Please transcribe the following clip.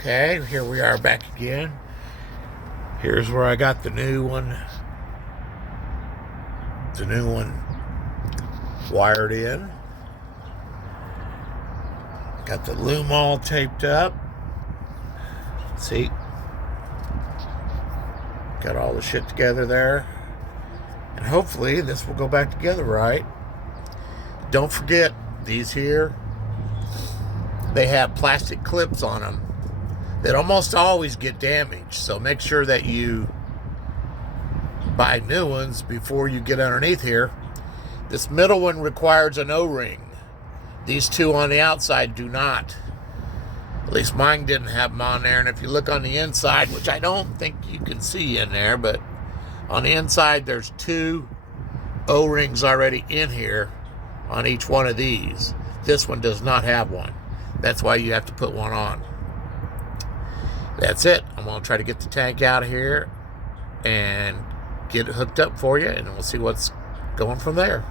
Okay, here we are back again. Here's where I got the new one. The new one wired in. Got the loom all taped up. See? Got all the shit together there. And hopefully this will go back together right. Don't forget, these here, they have plastic clips on them that almost always get damaged. So make sure that you buy new ones before you get underneath here. This middle one requires an O-ring. These two on the outside do not. At least mine didn't have them on there. And if you look on the inside, which I don't think you can see in there, but on the inside there's two O-rings already in here on each one of these. This one does not have one. That's why you have to put one on. That's it. I'm going to try to get the tank out of here and get it hooked up for you, and we'll see what's going from there.